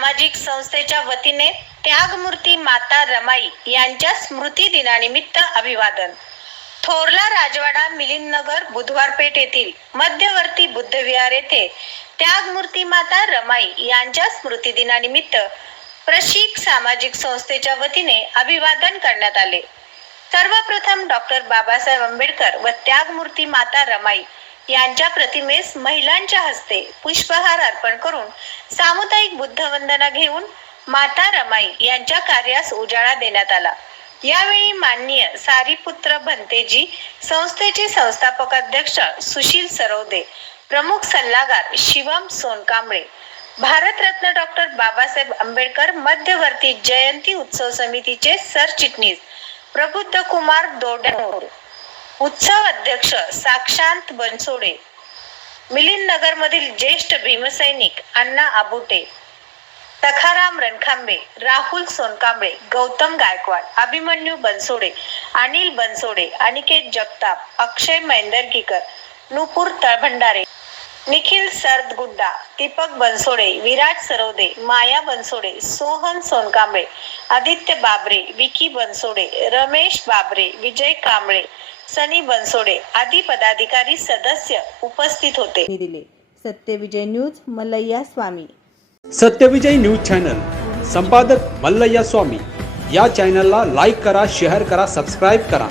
सामाजिक संस्थेच्या वतीने त्यागमूर्ती माता रमाई यांच्या स्मृती दिनानिमित्त अभिवादन. थोरला राजवाडा मिलिंदनगर बुधवार पेठ येथील मध्यवर्ती बुद्धविहार येथे त्यागमूर्ती माता रमाई यांच्या स्मृती दिनानिमित्त प्रशिक सामाजिक संस्थेच्या वतीने अभिवादन करण्यात आले. सर्वप्रथम डॉक्टर बाबासाहेब आंबेडकर व त्यागमूर्ती माता रमाई यांच्या प्रतिमेस महिलांच्या हस्ते पुष्पहार अर्पण करून सामुदायिक बुद्ध वंदना घेऊन माता रमाई यांच्या कार्यास उजाळा देण्यात आला. यावेळी माननीय सारीपुत्र भंतेजी संस्थेचे संस्थापक अध्यक्ष सुशील सरवदे प्रमुख सल्लागार शिवम सोनकांबळे भारतरत्न डॉक्टर बाबासाहेब आंबेडकर मध्यवर्ती जयंती उत्सव समितीचे सरचिटणीस प्रबुद्ध कुमार दोडनोर उत्सव अध्यक्ष साक्षांत बनसोडे मिलिंद नगर मधील ज्येष्ठ भीमसैनिक अण्णा आबुटे सखाराम रणखांबे राहुल सोनकांबळे गौतम गायकवाड अभिमन्यू बनसोडे अनिल बनसोडे अनिकेत जगताप अक्षय मैंदरगीकर नुपूर तळभंडारे निखिल सरदगुड्डा दीपक बनसोडे विराट सरोदे माया बनसोडे सोहन सोनकांबळे आदित्य बाबरे विकी बनसोडे रमेश बाबरे विजय कांबळे सनी बनसोडे आदी पदाधिकारी सदस्य उपस्थित होते. दिले. Satyavijay news Mallayya Swami. Satyavijay news channel. संपादक मल्लय्या स्वामी. या चॅनलला लाईक करा शेअर करा सबस्क्राईब करा.